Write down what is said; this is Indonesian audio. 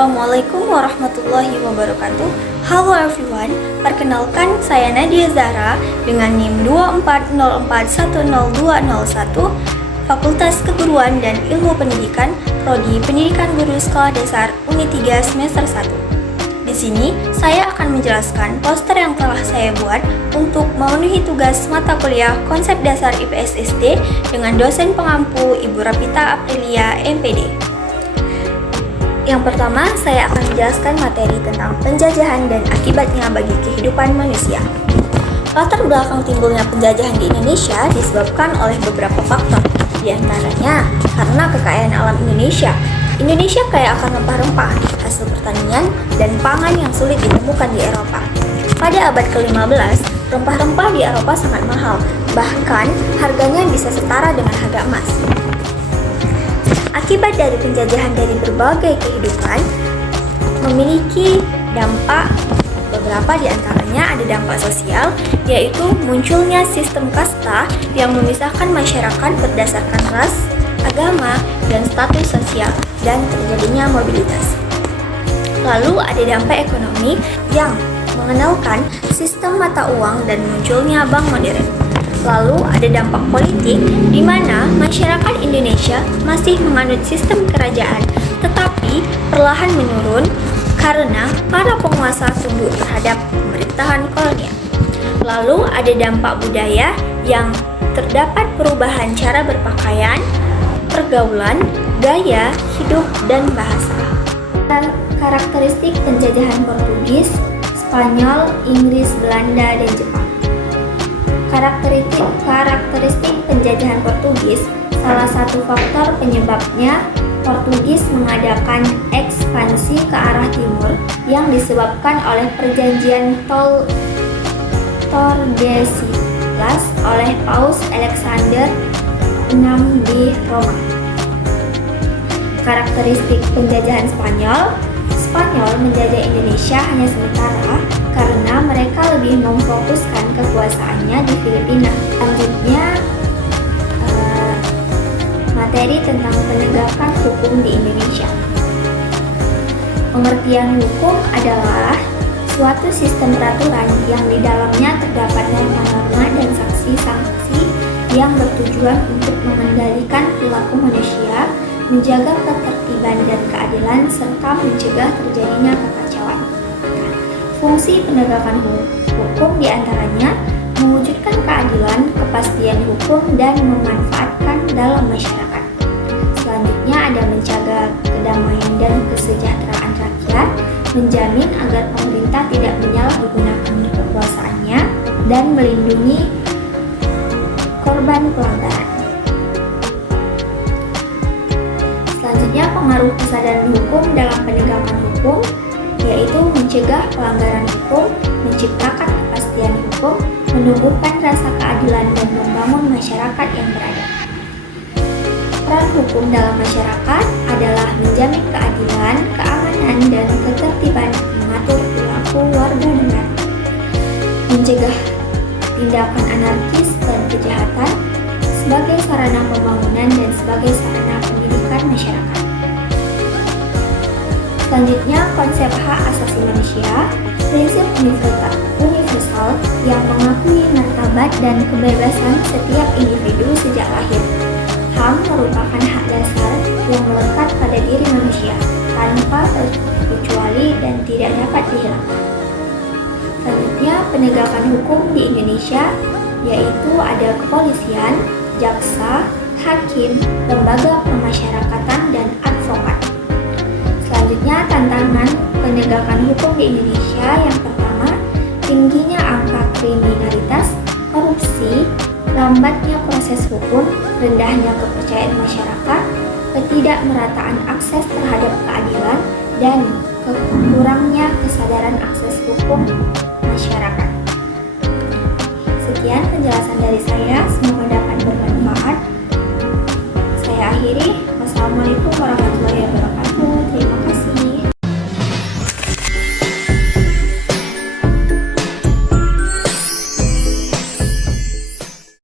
Assalamualaikum warahmatullahi wabarakatuh. Halo everyone, perkenalkan saya Nadia Zahra dengan NIM 240410201, Fakultas Keguruan dan Ilmu Pendidikan, Prodi Pendidikan Guru Sekolah Dasar Unit 3 semester 1. Di sini, saya akan menjelaskan poster yang telah saya buat untuk memenuhi tugas mata kuliah Konsep Dasar IPS SD dengan dosen pengampu Ibu Rapita Aprilia, MPD. Yang pertama, saya akan menjelaskan materi tentang penjajahan dan akibatnya bagi kehidupan manusia. Latar belakang timbulnya penjajahan di Indonesia disebabkan oleh beberapa faktor, di antaranya karena kekayaan alam Indonesia. Indonesia kaya akan rempah-rempah, hasil pertanian, dan pangan yang sulit ditemukan di Eropa. Pada abad ke-15, rempah-rempah di Eropa sangat mahal, bahkan harganya bisa setara dengan harga emas. Akibat dari penjajahan dari berbagai kehidupan memiliki dampak, beberapa di antaranya ada dampak sosial, yaitu munculnya sistem kasta yang memisahkan masyarakat berdasarkan ras, agama, dan status sosial, dan terjadinya mobilitas. Lalu ada dampak ekonomi yang mengenalkan sistem mata uang dan munculnya bank modern. Lalu ada dampak politik di mana masyarakat Indonesia masih menganut sistem kerajaan, tetapi perlahan menurun karena para penguasa tunduk terhadap pemerintahan kolonial. Lalu ada dampak budaya yang terdapat perubahan cara berpakaian, pergaulan, gaya hidup, dan bahasa. Karakteristik penjajahan Portugis, Spanyol, Inggris, Belanda, dan Jepang. Karakteristik penjajahan Portugis, salah satu faktor penyebabnya Portugis mengadakan ekspansi ke arah timur yang disebabkan oleh perjanjian Tordesillas oleh Paus Alexander VI di Roma. Karakteristik penjajahan Spanyol menjajah Indonesia hanya sementara karena mereka lebih memfokuskan kekuasaannya di Filipina. Selanjutnya, materi tentang penegakan hukum di Indonesia. Pengertian hukum adalah suatu sistem peraturan yang di dalamnya terdapat norma-norma dan sanksi-sanksi yang bertujuan untuk mengendalikan perilaku manusia, menjaga ketertiban dan keadilan, serta mencegah terjadinya kekacauan. Fungsi penegakan hukum diantaranya mewujudkan keadilan, kepastian hukum, dan memanfaatkan dalam masyarakat. Selanjutnya ada menjaga kedamaian dan kesejahteraan rakyat, menjamin agar pemerintah tidak menyalahgunakan kekuasaannya, dan melindungi korban pelanggaran. Selanjutnya, pengaruh kesadaran hukum dalam penegakan hukum, yaitu mencegah pelanggaran hukum, menciptakan kepastian hukum, menumbuhkan rasa keadilan, dan membangun masyarakat yang beradab. Peran hukum dalam masyarakat adalah menjamin keadilan, keamanan, dan ketertiban, mengatur perilaku warga negara, mencegah tindakan anarkis dan kejahatan sebagai sarana pembangunan dan sebagai sarana pendidikan masyarakat. Selanjutnya, konsep hak asasi manusia, prinsip universal yang mengakui martabat dan kebebasan setiap individu sejak lahir. HAM merupakan hak dasar yang melekat pada diri manusia, tanpa terkecuali dan tidak dapat dihilangkan. Selanjutnya, penegakan hukum di Indonesia, yaitu ada kepolisian, jaksa, hakim, lembaga pemasyarakatan, dan advokat. Selanjutnya, tantangan penegakan hukum di Indonesia yang pertama, tingginya angka kriminalitas, korupsi, lambatnya proses hukum, rendahnya kepercayaan masyarakat, ketidakmerataan akses terhadap keadilan, dan kurangnya kesadaran akses hukum masyarakat. Sekian penjelasan dari saya, semoga dapat bermanfaat. Saya akhiri. Wassalamualaikum warahmatullahi wabarakatuh.